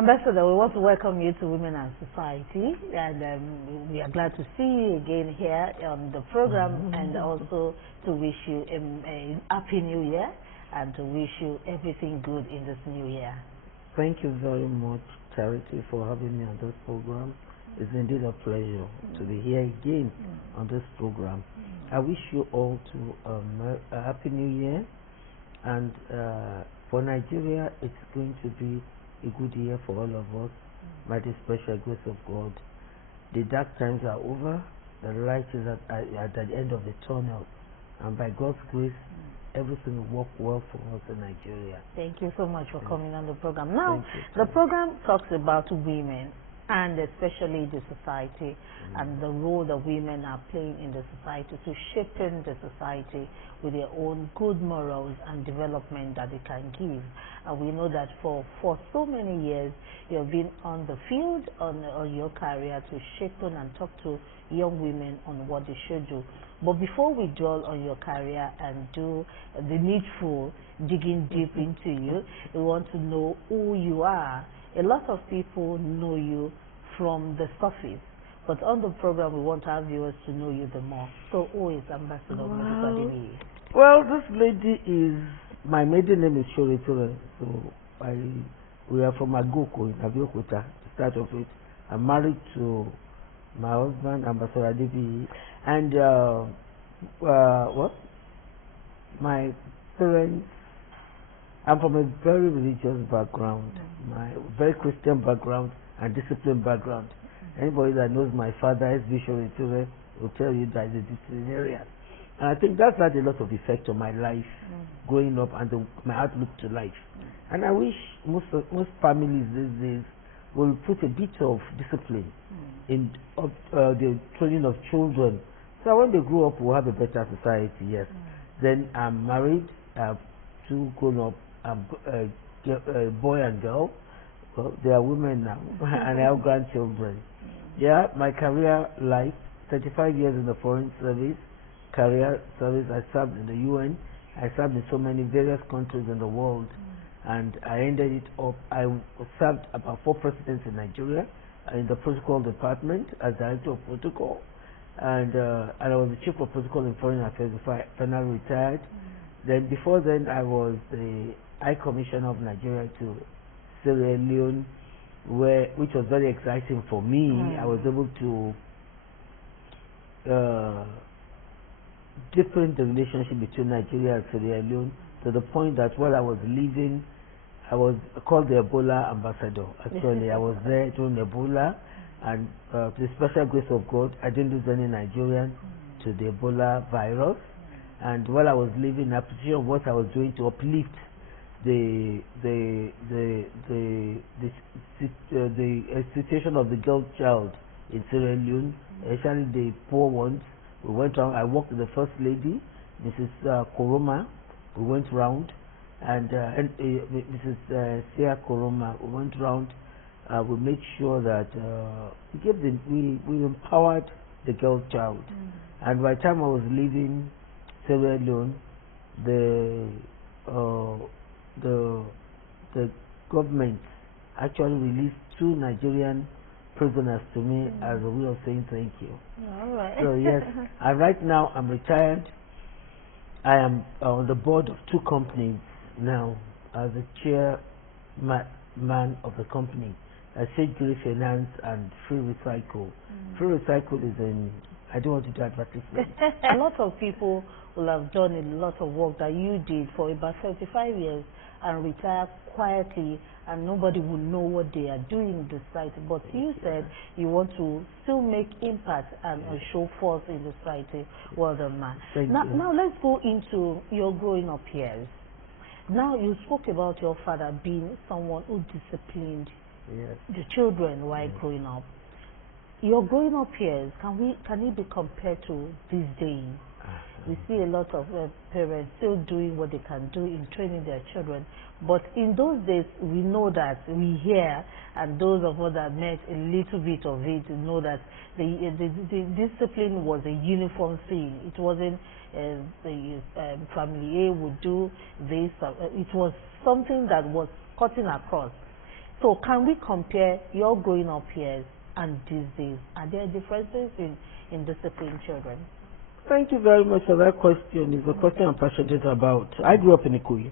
Ambassador, we want to welcome you to Women and Society, and we are glad to see you again here on the program, and also to wish you a happy new year, and to wish you everything good in this new year. Thank you very much, Charity, for having me on this program. It's indeed a pleasure to be here again on this program. I wish you all a happy new year, and for Nigeria, it's going to be a good year for all of us, by the special grace of God. The dark times are over, the light is at the end of the tunnel, and by God's grace, everything will work well for us in Nigeria. Thank you so much for coming on the program. Now, the program talks about women, and especially the society, and the role that women are playing in the society, to shaping the society with their own good morals and development that they can give. And we know that for so many years, you have been on the field, on your career, to shape and talk to young women on what they should do. But before we dwell on your career and do the needful digging deep into you, we want to know who you are. A lot of people know you from the surface, but on the program we want our viewers to know you the more. So who is Ambassador Modupe Adebiyi? Well, this lady is, my maiden name is Shoretore, so we are from Abeokuta in Abeokuta, to start off with. I'm married to my husband, Ambassador Adebiyi, and my parents, I'm from a very religious background, my very Christian background and disciplined background. Anybody that knows my father, Bishop Shoretore, will tell you that he's a disciplinarian. And I think that's had a lot of effect on my life growing up, and my outlook to life. And I wish most families these days will put a bit of discipline in the training of children, so when they grow up we'll have a better society. Yes. Then I'm married, I have two grown-up boy and girl. Well, they are women now, and I have grandchildren. Yeah, my career life, 35 years in the foreign service, career service. I served in the UN, I served in so many various countries in the world, and I ended it up, I served about 4 presidents in Nigeria, in the protocol department as director of protocol, and I was the chief of protocol in foreign affairs before I finally retired. Then before then I was the High Commissioner of Nigeria to Sierra Leone, which was very exciting for me. I was able to deepen the relationship between Nigeria and Sierra Leone, to the point that while I was leaving, I was called the Ebola ambassador. Actually, I was there during Ebola, and to the special grace of God, I didn't lose any Nigerian to the Ebola virus. And while I was leaving, I appreciated what I was doing to uplift the situation of the girl child in Sierra Leone, especially the poor ones. We went around. I worked with the First Lady, Mrs. Koroma. We went round, and Mrs. Sia Koroma. We went round. We made sure that we empowered the girl child. And by the time I was leaving Sierra Leone, the government actually released 2 Nigerian prisoners to me as a way of saying thank you. All right. So yes, and right now I'm retired. I am on the board of 2 companies now as the chairman of the company, Sage Finance and Free Recycle. Free Recycle is in, I don't want to do advertisement. A lot of people will have done a lot of work that you did for about 35 years and retire quietly, and nobody will know what they are doing in the society. But you said you want to still make impact and show force in the society. Well done, man. Now let's go into your growing up years. Now you spoke about your father being someone who disciplined the children while growing up. Your growing up years, can it be compared to these days? We see a lot of parents still doing what they can do in training their children. But in those days, we know that, we hear, and those of us that met a little bit of it know that the discipline was a uniform thing. It wasn't the family A would do this. It was something that was cutting across. So can we compare your growing up years and these days? Are there differences in disciplining children? Thank you very much for that question. It's a question I'm passionate about. I grew up in Ikoyi.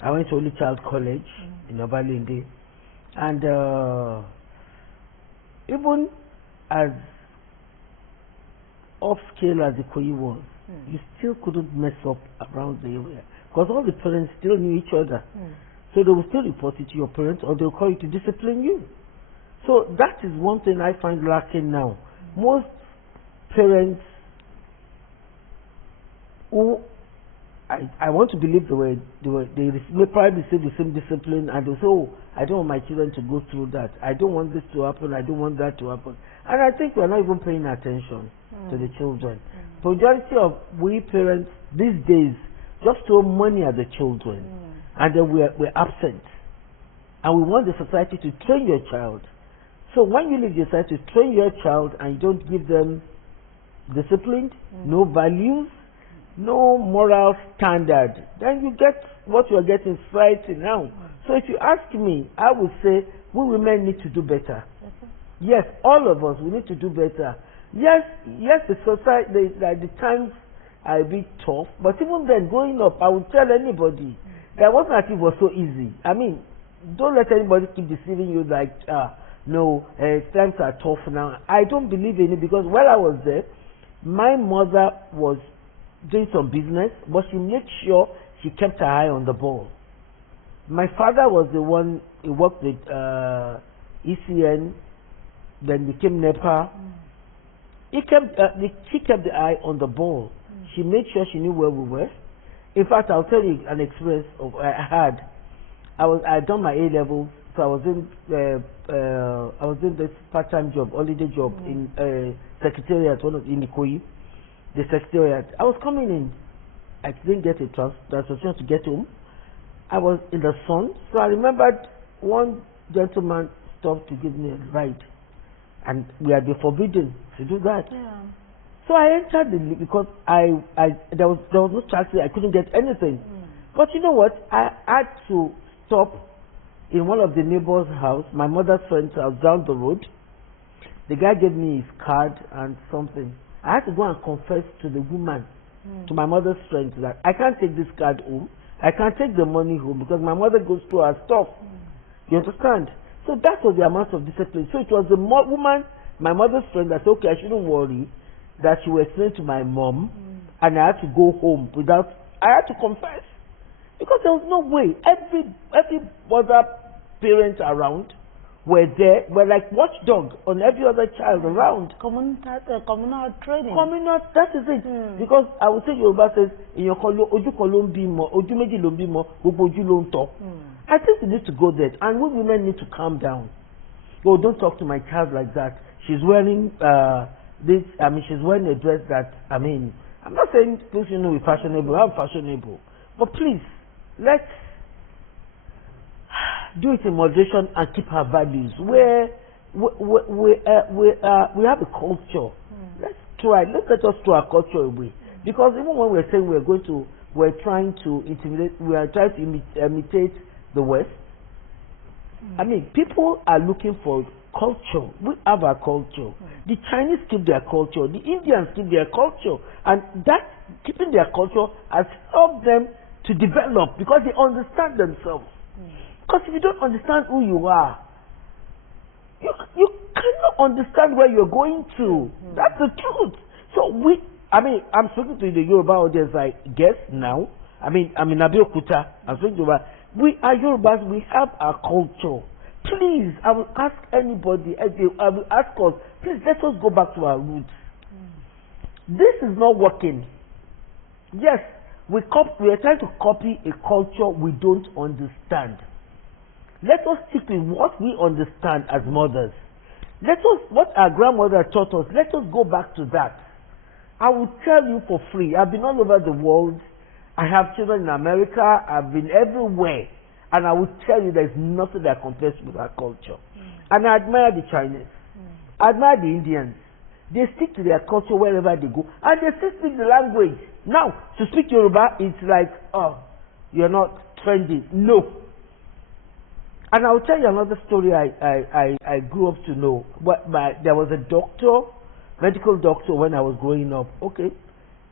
I went to Only Child College in Obalende. And even as upscale as Ikoyi was, you still couldn't mess up around the area. Because all the parents still knew each other. So they will still report it to your parents or they'll call you to discipline you. So that is one thing I find lacking now. Most parents who I want to believe they may probably receive the same discipline and they say, oh, I don't want my children to go through that. I don't want this to happen. I don't want that to happen. And I think we're not even paying attention to the children. Majority of we parents these days just throw money at the children and then we're absent. And we want the society to train your child. So when you leave the society to train your child and you don't give them discipline, no values, no moral standard, then you get what you're getting society now. So if you ask me, I would say we women need to do better. Yes, all of us, we need to do better. Yes, the society, the times are a bit tough, but even then, growing up, I would tell anybody that wasn't as if it was so easy. I mean, don't let anybody keep deceiving you like, no, times are tough now. I don't believe in it because while I was there, my mother was doing some business, but she made sure she kept her eye on the ball. My father was the one who worked with ECN, then became NEPA. She kept the eye on the ball. She made sure she knew where we were. In fact, I'll tell you an experience of I had. I had done my A levels, so I was in this part-time job, holiday job in secretariat, one of in Ikoyi, the secretariat. I was coming in. I didn't get a transportation to get home. I was in the sun, so I remembered one gentleman stopped to give me a ride, and we had been forbidden to do that. Yeah. So I entered because there was no taxi. I couldn't get anything. But you know what? I had to stop in one of the neighbors' house, my mother's friend's house down the road. The guy gave me his card and something. I had to go and confess to the woman, to my mother's friend, that I can't take this card home. I can't take the money home because my mother goes through her stuff. You understand? So that was the amount of discipline. So it was the woman, my mother's friend, that said, okay, I shouldn't worry, that she will explain to my mom, and I had to go home without, I had to confess. Because there was no way. Every other parent around were there, were like watchdog on every other child around. Communal training. Communal, that is it. Because I would say Yoruba says, in your oju kolon bimo, oju meji lo bimo, gbogbo oju lo nto. I think we need to go there, and we women need to calm down. Oh, don't talk to my child like that. She's wearing this. I mean, she's wearing a dress that. I mean, I'm not saying please, you know, we're fashionable. I'm fashionable, but please, let's do it in moderation and keep our values. Where we have a culture. Let's try. Let's let us throw our culture away. Because even when we're saying we're trying to intimidate, we are trying to imitate the West. I mean, people are looking for culture. We have our culture. The Chinese keep their culture. The Indians keep their culture. And that keeping their culture has helped them to develop because they understand themselves. Because if you don't understand who you are, you cannot understand where you're going to. That's the truth. So I'm speaking to the Yoruba audience, I guess now. I'm in Abeokuta. I'm speaking to we are Yorubas. We have our culture. Please, I will ask anybody. I will ask us. Please let us go back to our roots. This is not working. Yes, we are trying to copy a culture we don't understand. Let us stick with what we understand as mothers. Let us, what our grandmother taught us, let us go back to that. I will tell you for free, I've been all over the world. I have children in America. I've been everywhere. And I will tell you there's nothing that compares with our culture. And I admire the Chinese. I admire the Indians. They stick to their culture wherever they go. And they still speak the language. Now, to speak Yoruba, it's like, oh, you're not trendy. No. And I'll tell you another story I grew up to know. There was a doctor, medical doctor, when I was growing up. Okay,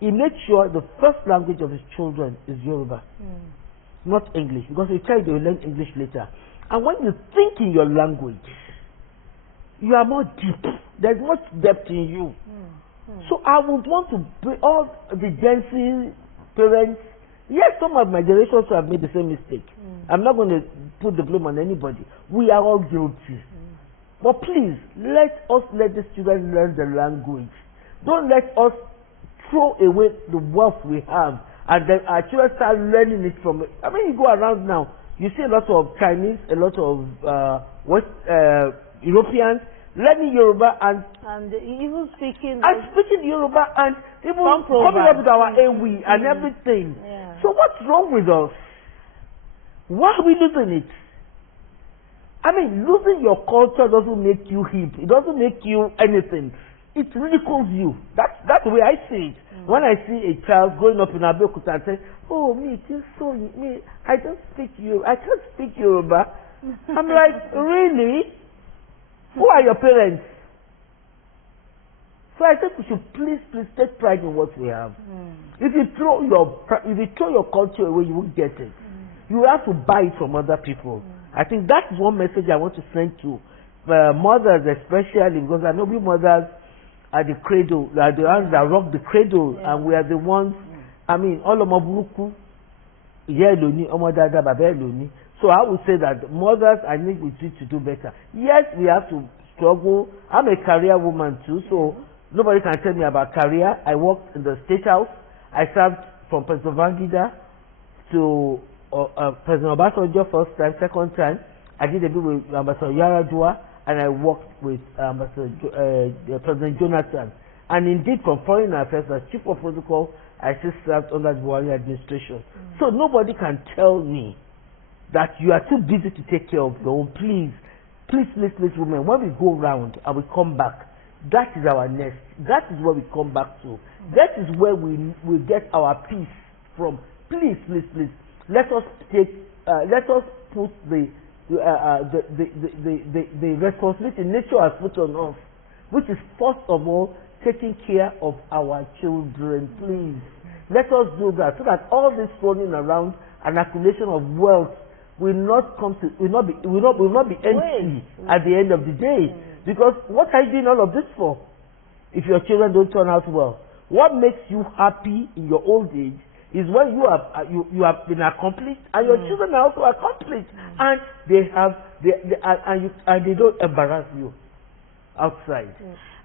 he made sure the first language of his children is Yoruba, not English, because he tried to learn English later. And when you think in your language, you are more deep. There's much depth in you. So I would want to bring all the Gen Z parents. Yes, some of my generations have made the same mistake. I'm not going to put the blame on anybody. We are all guilty. But please, let the children learn the language. Don't let us throw away the wealth we have and then our children start learning it from it. I mean, you go around now, you see a lot of Chinese, a lot of Europeans learning Yoruba and even speaking Yoruba and even coming up with our AWE and everything. Yeah. So what's wrong with us? Why are we losing it? I mean, losing your culture doesn't make you hip. It doesn't make you anything. It ridicules you. That's the way I see it. When I see a child growing up in Abeokuta and say, "Oh, me, I don't speak Yoruba. I can't speak Yoruba." I'm like, really? Who are your parents? So I think we should please take pride in what we have. If you throw your culture away, you won't get it. You have to buy it from other people. I think that's one message I want to send to mothers, especially because I know we mothers are the cradle, are the ones that rock the cradle, and we are the ones. I mean, all of Mabuku, so I would say that mothers, I think we need to do better. Yes, we have to struggle. I'm a career woman too, so nobody can tell me about career. I worked in the State House. I served from Pennsylvania to President Obasanjo first time, second time. I did a bit with Ambassador Yaradua, and I worked with President Jonathan. And indeed, from Foreign Affairs as Chief of Protocol, I still served under the Buhari administration. So nobody can tell me that you are too busy to take care of your own. Please, women, when we go round and we come back, that is our nest. That is where we come back to. That is where we get our peace from. Please, let us put the responsibility nature has put on us, which is first of all taking care of our children. Please, let us do that so that all this running around and accumulation of wealth will not be empty at the end of the day. Because what are you doing all of this for? If your children don't turn out well, what makes you happy in your old age is when you have been accomplished and your children are also accomplished, and they don't embarrass you outside.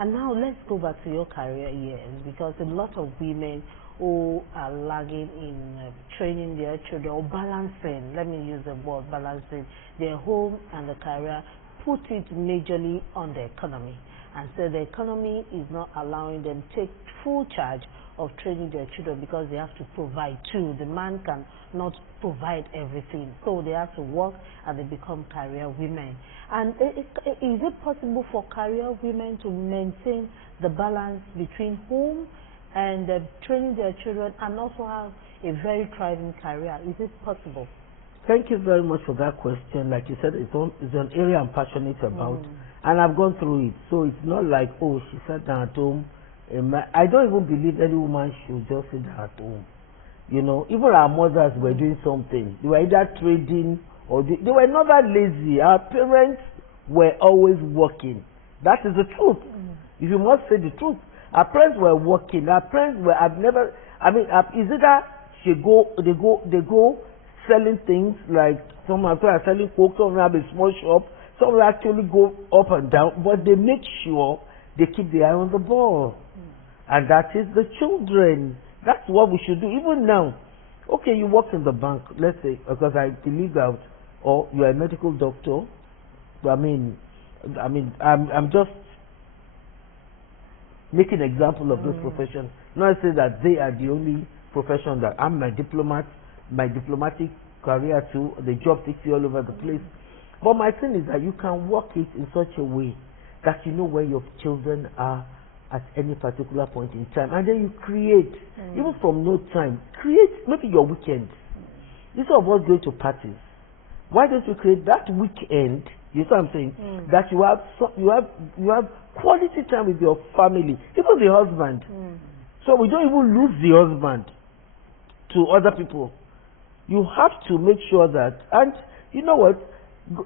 And now let's go back to your career years, because a lot of women who are lagging in training their children or balancing, let me use the word balancing, their home and the career, put it majorly on the economy. And so the economy is not allowing them to take full charge of training their children because they have to provide too. The man can not provide everything. So they have to work and they become career women. And is it possible for career women to maintain the balance between home and training their children and also have a very thriving career? Is it possible? Thank you very much for that question. Like you said, it's an area I'm passionate about, and I've gone through it. So it's not like, oh, she sat down at home. I don't even believe any woman should just sit down at home. You know, even our mothers were doing something. They were either trading or they were never lazy. Our parents were always working. That is the truth. If you must say the truth, our parents were working. Our parents were. Is it that they go selling things, like some are selling coke, some have a small shop, some actually go up and down, but they make sure they keep the eye on the ball. And that is the children. That's what we should do. Even now, okay, you work in the bank, let's say, because I believe that, or you are a medical doctor. I'm just making an example of this profession. Not say that they are the only profession that I'm my diplomatic career too. The job takes you all over the place. But my thing is that you can work it in such a way that you know where your children are at any particular point in time, and then you create, even from no time, create maybe your weekend. Instead of us going to parties, Why don't you create that weekend? You see what I'm saying? That you have quality time with your family, even the husband. So we don't even lose the husband to other people. You have to make sure that, and you know what?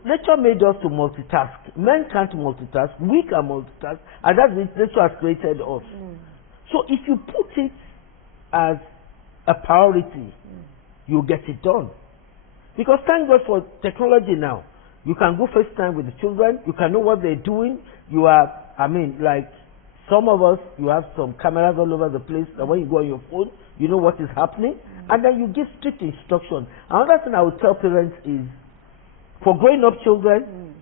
Nature made us to multitask. Men can't multitask. We can multitask, and that's what nature has created us. So if you put it as a priority, you get it done. Because thank God for technology now. You can go FaceTime with the children. You can know what they're doing. You are, I mean, like some of us, you have some cameras all over the place. And when you go on your phone, you know what is happening. And then you give strict instruction. Another thing I would tell parents is, for growing up children,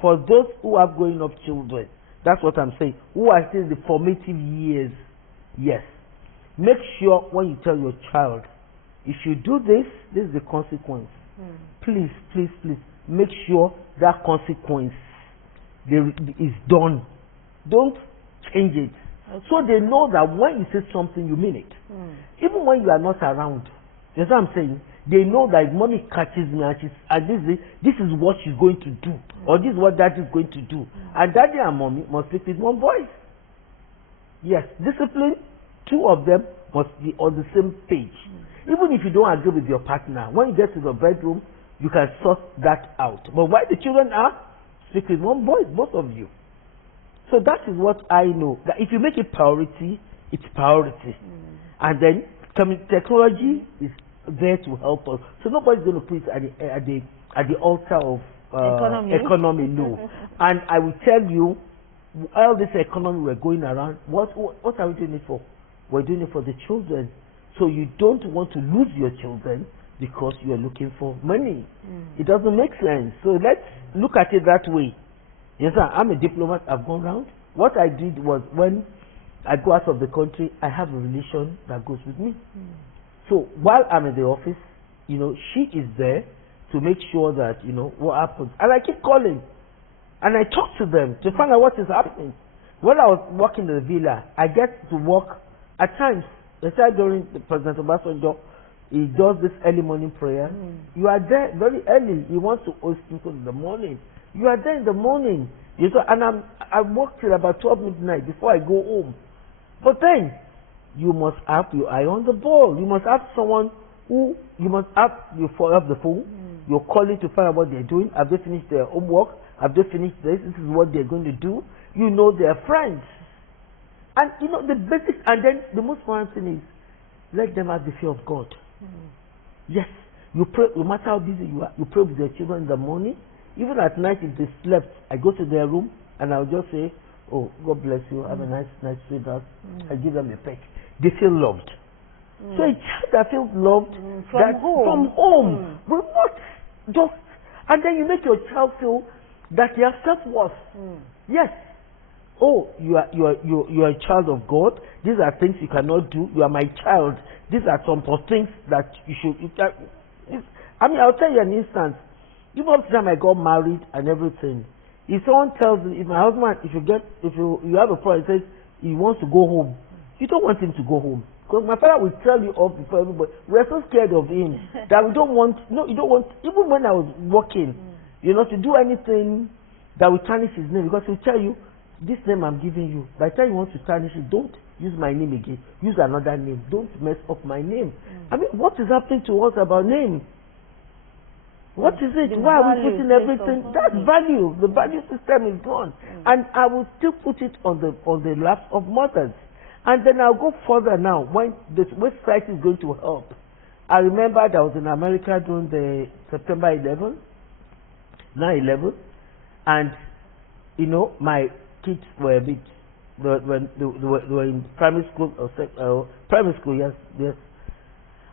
for those who have growing up children, that's what I'm saying, who are still in the formative years, yes. Make sure when you tell your child, if you do this, this is the consequence. Please, please, please, make sure that consequence is done. Don't change it. Okay. So they know that when you say something, you mean it. Even when you are not around. You know what I'm saying? They know that if mommy catches me and this is what she's going to do, or this is what daddy is going to do. And daddy and mommy must speak with one voice. Yes, discipline, two of them must be on the same page. Even if you don't agree with your partner, when you get to the bedroom, you can sort that out. But while the children are, speak with one voice, both of you. So that is what I know. That if you make it priority, it's priority. And then technology is there to help us. So nobody's going to put it at the altar of economy, no. And I will tell you, all this economy we're going around, what are we doing it for? We're doing it for the children. So you don't want to lose your children because you are looking for money. It doesn't make sense. So let's look at it that way. Yes, sir, I'm a diplomat. I've gone around. What I did was, when I go out of the country, I have a relation that goes with me. So while I'm in the office, you know, she is there to make sure that, you know, what happens. And I keep calling. And I talk to them to find out what is happening. When I was working in the villa, I get to work at times. Especially during the President Obasanjo, he does this early morning prayer. You are there very early. He wants to host people in the morning. You are there in the morning. You know, and I work till about 12 midnight before I go home. But then, you must have your eye on the ball. You must have someone who, you must have, you follow up the phone. You're calling to find out what they're doing. Have they finished their homework? Have they finished this? This is what they're going to do. You know their friends. And you know the basics, and then the most important thing is, let them have the fear of God. Yes, you pray, no matter how busy you are, you pray with their children in the morning. Even at night, if they slept, I go to their room and I'll just say, oh, God bless you, have a nice sweetheart. I give them a peck. They feel loved. So a child that feels loved from home will not just, and then you make your child feel that they have self-worth. Yes. Oh, you are a child of God. These are things you cannot do. You are my child. These are some things that you should. I mean, I'll tell you an instance. Even up to the time I got married and everything, if someone tells me, if my husband, if you have a problem, says he wants to go home, you don't want him to go home, because my father will tell you off before everybody. We're so scared of him that we don't want. No, you don't want. Even when I was working, you know, to do anything that will tarnish his name, because he'll tell you, this name I'm giving you, by the time you want to tarnish it, don't use my name again. Use another name. Don't mess up my name. I mean, what is happening to us about name? What is it? Why are we putting everything? That's value. The value system is gone. And I will still put it on the laps of mothers. And then I'll go further now. When the website is going to help. I remember I was in America during the September 11, 9/11, and you know, my kids were a bit, they were in primary school, primary school, yes.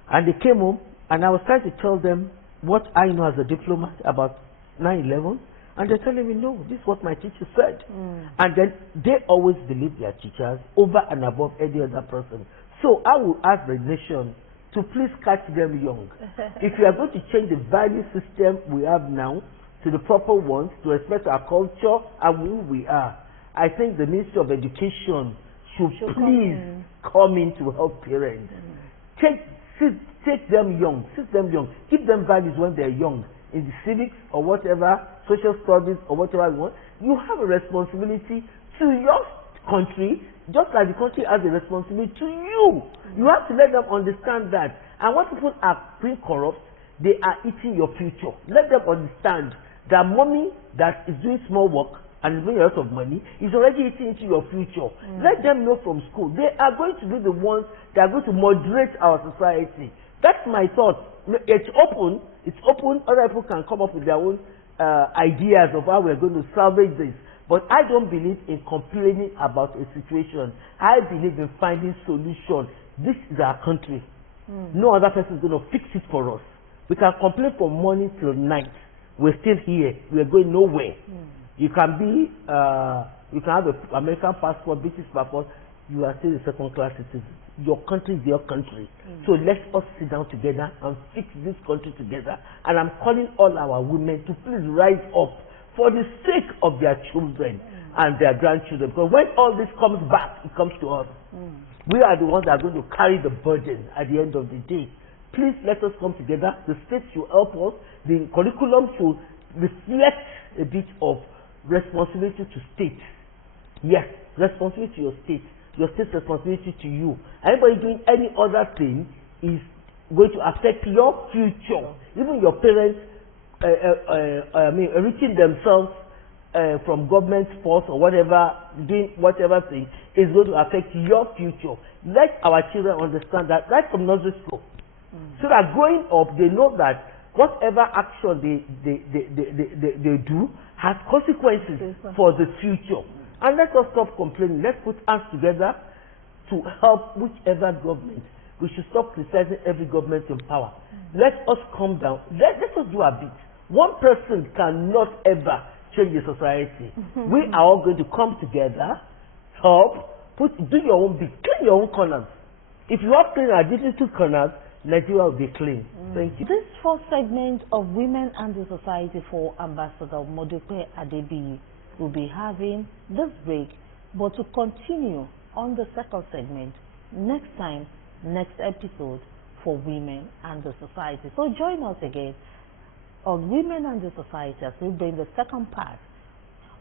And they came home, and I was trying to tell them what I know as a diplomat about 9/11, and they're telling me, no, this is what my teacher said. And then they always believe their teachers over and above any other person. So I will ask the nation to please catch them young. If you are going to change the value system we have now to the proper ones, to respect our culture and who we are, I think the Ministry of Education should please come in to help parents. Take them young, sit them young, give them values when they're young. in the civics or whatever, social studies or whatever you want, you have a responsibility to your country, just like the country has a responsibility to you. You have to let them understand that. And when people are being corrupt, they are eating your future. Let them understand that mommy that is doing small work and is bringing a lot of money is already eating into your future. Let them know from school. They are going to be the ones that are going to moderate our society. That's my thought. It's open. It's open. Other people can come up with their own ideas of how we're going to salvage this. But I don't believe in complaining about a situation. I believe in finding solutions. This is our country. No other person is going to fix it for us. We can complain from morning till night. We're still here. We're going nowhere. You can be, you can have an American passport, British passport. You are still a second-class citizen. Your country is your country. So let us sit down together and fix this country together. And I'm calling all our women to please rise up for the sake of their children and their grandchildren. Because when all this comes back, it comes to us. We are the ones that are going to carry the burden at the end of the day. Please let us come together. The state should help us. The curriculum should reflect a bit of responsibility to state. Yes, responsibility to your state. Your state's responsibility to you. Anybody doing any other thing is going to affect your future. Even your parents enriching themselves from government force or whatever, doing whatever thing is going to affect your future. Let our children understand that right from nursery school. So that growing up, they know that whatever action they do has consequences for the future. And let us stop complaining. Let's put hands together to help whichever government. We should stop criticizing every government in power. Let us come down. Let us do a bit. One person cannot ever change the society. We are all going to come together, help, do your own bit, clean your own corners. If you have clean identity corners, Nigeria will be clean. Thank you. This first segment of Women and the Society for Ambassador Modupe Adebiyi will be having this break, but to continue on the second segment next time, next episode for Women and the Society. So join us again on Women and the Society as we bring the second part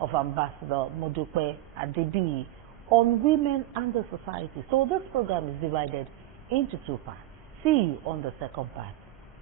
of Ambassador Modupe Adebiyi on Women and the Society. So this program is divided into two parts. See you on the second part.